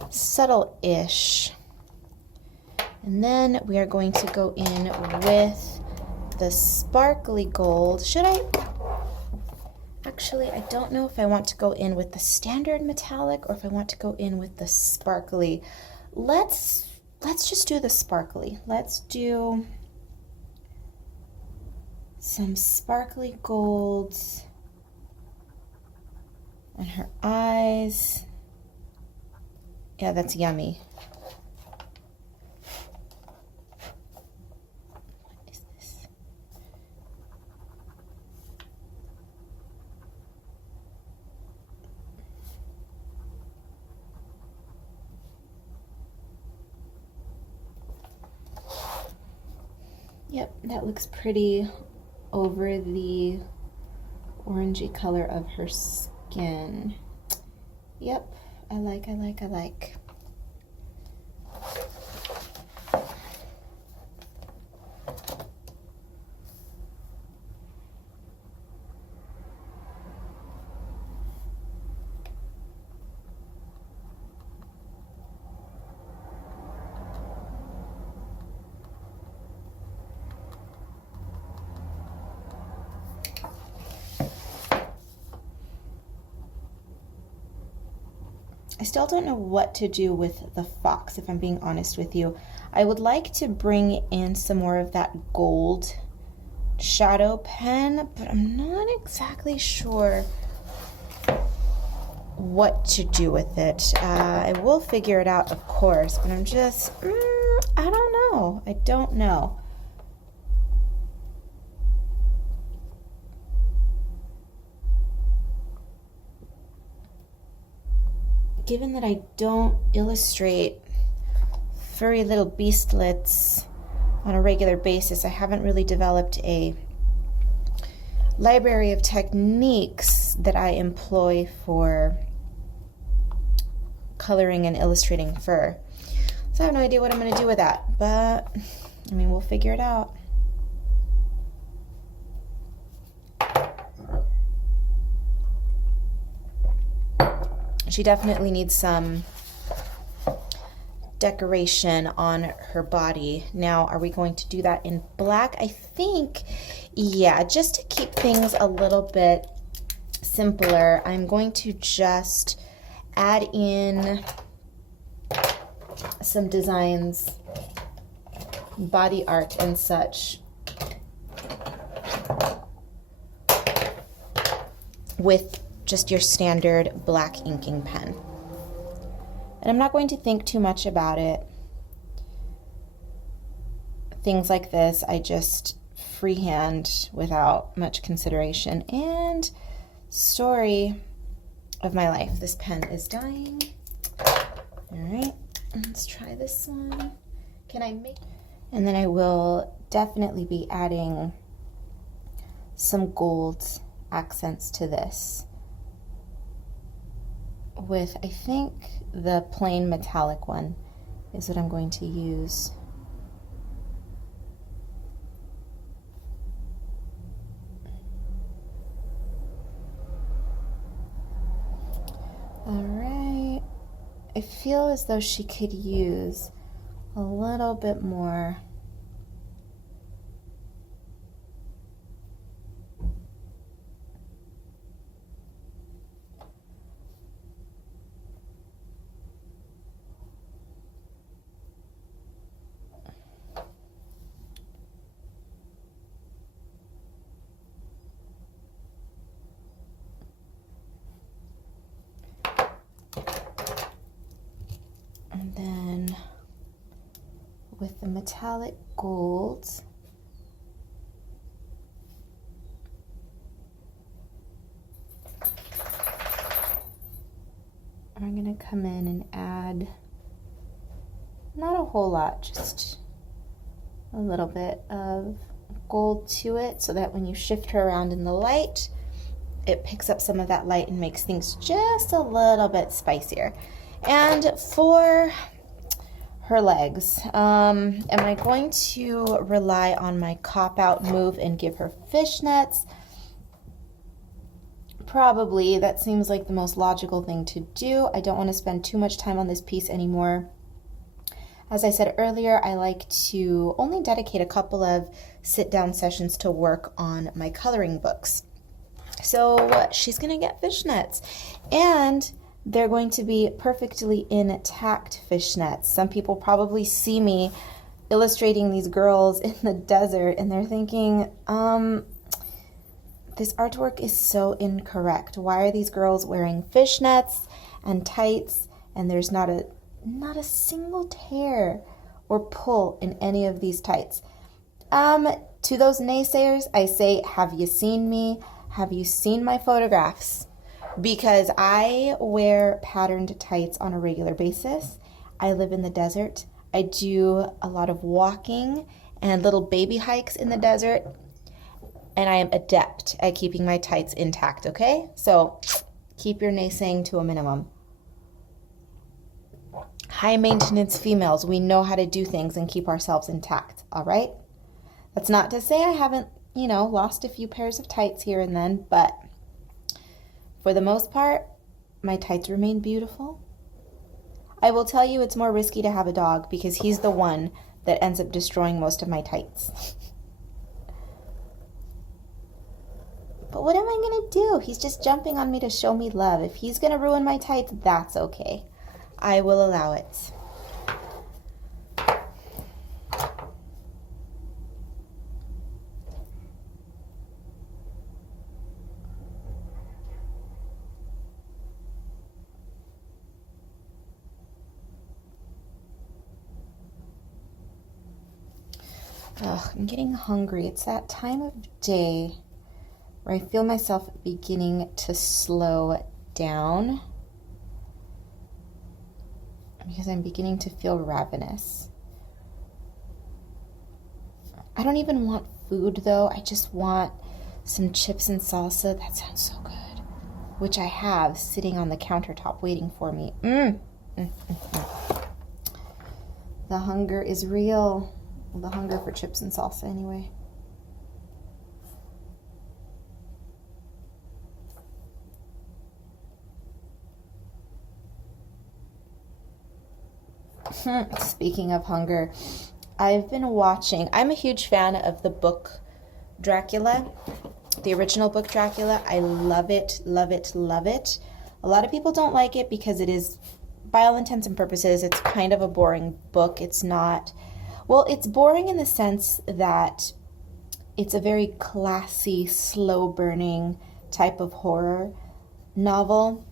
Subtle-ish. And then we are going to go in with the sparkly gold. Should I? Actually, I don't know if I want to go in with the standard metallic or if I want to go in with the sparkly. Let's just do the sparkly. Let's do some sparkly golds and her eyes. Yeah, that's yummy. What is this? Yep, that looks pretty over the orangey color of her skin. Yep, I like. I still don't know what to do with the fox, if I'm being honest with you. I would like to bring in some more of that gold shadow pen, but I'm not exactly sure what to do with it. I will figure it out, of course, but I'm just, I don't know. I don't know. Given that I don't illustrate furry little beastlets on a regular basis, I haven't really developed a library of techniques that I employ for coloring and illustrating fur. So I have no idea what I'm going to do with that, but I mean, we'll figure it out. She definitely needs some decoration on her body. Now, are we going to do that in black? I think, yeah, just to keep things a little bit simpler, I'm going to just add in some designs, body art and such, with just your standard black inking pen. And I'm not going to think too much about it. Things like this, I just freehand without much consideration. And story of my life. This pen is dying. All right, let's try this one. Can I make? And then I will definitely be adding some gold accents to this with, I think, the plain metallic one is what I'm going to use. All right, I feel as though she could use a little bit more with the metallic gold. I'm going to come in and add not a whole lot, just a little bit of gold to it so that when you shift her around in the light, it picks up some of that light and makes things just a little bit spicier. And for her legs, am I going to rely on my cop-out move and give her fishnets? Probably. That seems like the most logical thing to do. I don't want to spend too much time on this piece anymore. As I said earlier, I like to only dedicate a couple of sit-down sessions to work on my coloring books. So she's going to get fishnets, and they're going to be perfectly intact fishnets. Some people probably see me illustrating these girls in the desert, and they're thinking, this artwork is so incorrect. Why are these girls wearing fishnets and tights, and there's not a single tear or pull in any of these tights? To those naysayers, I say, have you seen me? Have you seen my photographs? Because I wear patterned tights on a regular basis. I live in the desert. I do a lot of walking and little baby hikes in the desert. And I am adept at keeping my tights intact, okay? So keep your naysaying to a minimum. High maintenance females, we know how to do things and keep ourselves intact, all right? That's not to say I haven't, lost a few pairs of tights here and then, but for the most part, my tights remain beautiful. I will tell you it's more risky to have a dog because he's the one that ends up destroying most of my tights. But what am I going to do? He's just jumping on me to show me love. If he's going to ruin my tights, that's okay. I will allow it. Ugh, I'm getting hungry. It's that time of day where I feel myself beginning to slow down because I'm beginning to feel ravenous. I don't even want food though. I just want some chips and salsa. That sounds so good. Which I have sitting on the countertop waiting for me. The hunger is real. Well, the hunger for chips and salsa anyway. Speaking of hunger, I've been watching, I'm a huge fan of the book Dracula, the original book Dracula. I love it, love it, love it. A lot of people don't like it because it is, by all intents and purposes, it's kind of a boring book. It's not, well, it's boring in the sense that it's a very classy, slow-burning type of horror novel.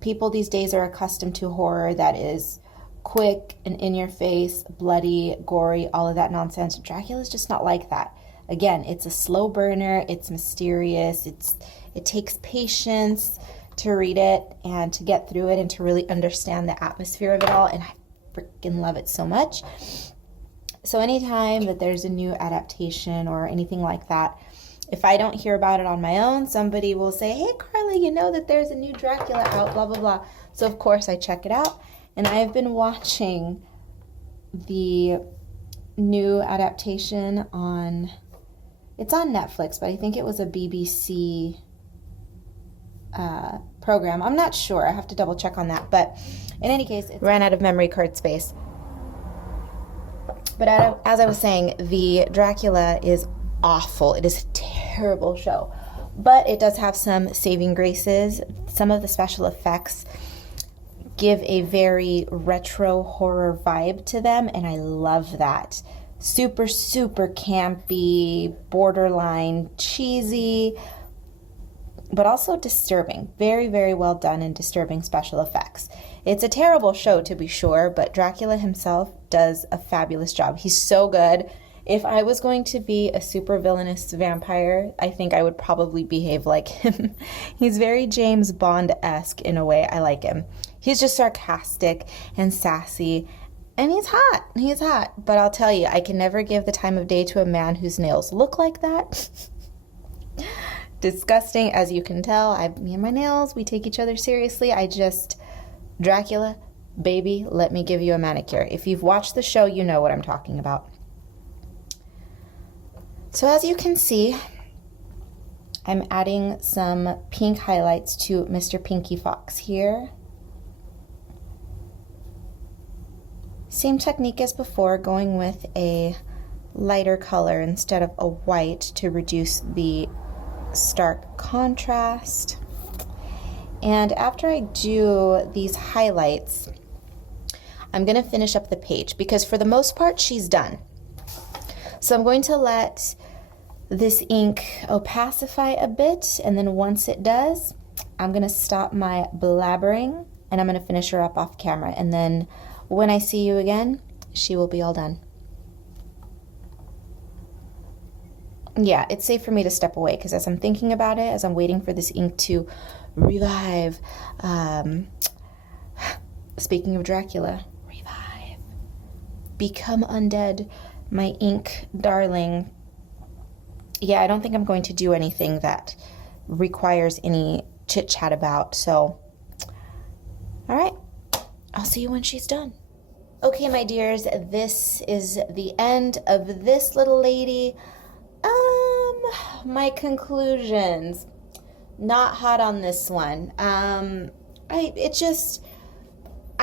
People these days are accustomed to horror that is quick and in your face, bloody, gory, all of that nonsense. Dracula's just not like that. Again, it's a slow burner, it's mysterious, it takes patience to read it and to get through it and to really understand the atmosphere of it all, and I freaking love it so much. So anytime that there's a new adaptation or anything like that, if I don't hear about it on my own, somebody will say, hey Karla, you know that there's a new Dracula out, blah, blah, blah. So of course I check it out. And I've been watching the new adaptation on, it's on Netflix, but I think it was a BBC program. I'm not sure. I have to double check on that. But in any case, it ran out of memory card space. But as I was saying, the Dracula is awful. It is a terrible show. But it does have some saving graces. Some of the special effects give a very retro horror vibe to them, and I love that. Super, super campy, borderline cheesy, but also disturbing. Very, very well done and disturbing special effects. It's a terrible show, to be sure, but Dracula himself does a fabulous job. He's so good. If I was going to be a super villainous vampire, I think I would probably behave like him. He's very James Bond-esque in a way. I like him. He's just sarcastic and sassy, and he's hot. He's hot. But I'll tell you, I can never give the time of day to a man whose nails look like that. Disgusting, as you can tell. Me and my nails, we take each other seriously. Dracula, baby, let me give you a manicure. If you've watched the show, you know what I'm talking about. So as you can see, I'm adding some pink highlights to Mr. Pinky Fox here. Same technique as before, going with a lighter color instead of a white to reduce the stark contrast. And after I do these highlights, I'm going to finish up the page because for the most part she's done. So I'm going to let this ink opacify a bit, and then once it does, I'm going to stop my blabbering and I'm going to finish her up off camera, and then when I see you again, she will be all done. Yeah, it's safe for me to step away because as I'm thinking about it, as I'm waiting for this ink to revive, speaking of Dracula, revive, become undead, my ink darling. Yeah, I don't think I'm going to do anything that requires any chit chat about, so all right, I'll see you when she's done. Okay, my dears, this is the end of this little lady. My conclusions, not hot on this one. I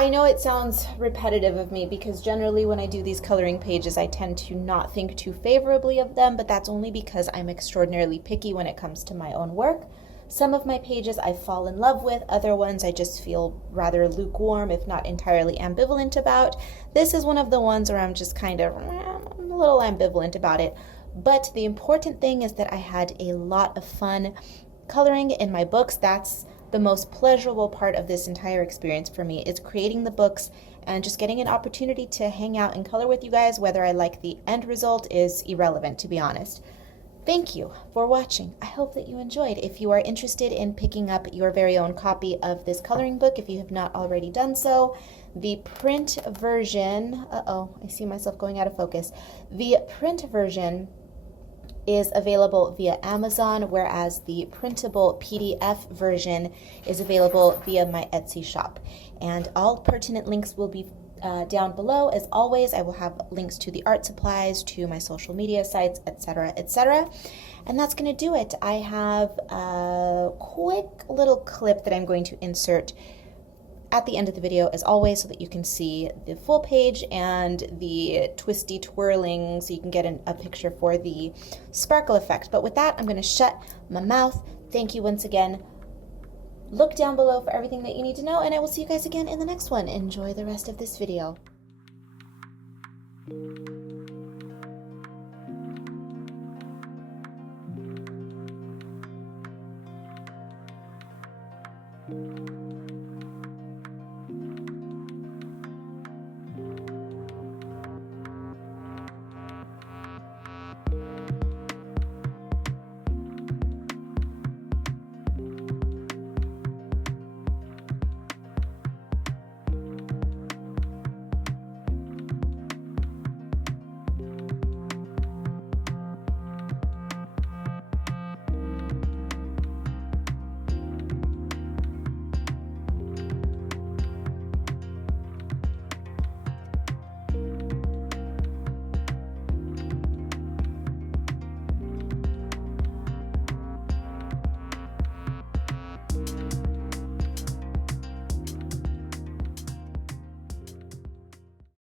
know it sounds repetitive of me because generally when I do these coloring pages, I tend to not think too favorably of them, but that's only because I'm extraordinarily picky when it comes to my own work. Some of my pages I fall in love with, other ones I just feel rather lukewarm, if not entirely ambivalent about. This is one of the ones where I'm just kind of a little ambivalent about it. But the important thing is that I had a lot of fun coloring in my books. That's the most pleasurable part of this entire experience for me, is creating the books and just getting an opportunity to hang out and color with you guys. Whether I like the end result is irrelevant, to be honest. Thank you for watching. I hope that you enjoyed. If you are interested in picking up your very own copy of this coloring book, if you have not already done so, the print version, I see myself going out of focus. The print version is available via Amazon, whereas the printable PDF version is available via my Etsy shop. And all pertinent links will be down below. As always, I will have links to the art supplies, to my social media sites, etc., etc. And that's going to do it. I have a quick little clip that I'm going to insert at the end of the video, as always, so that you can see the full page and the twisty twirling, so you can get a picture for the sparkle effect. But with that, I'm going to shut my mouth. Thank you once again. Look down below for everything that you need to know, and I will see you guys again in the next one. Enjoy the rest of this video.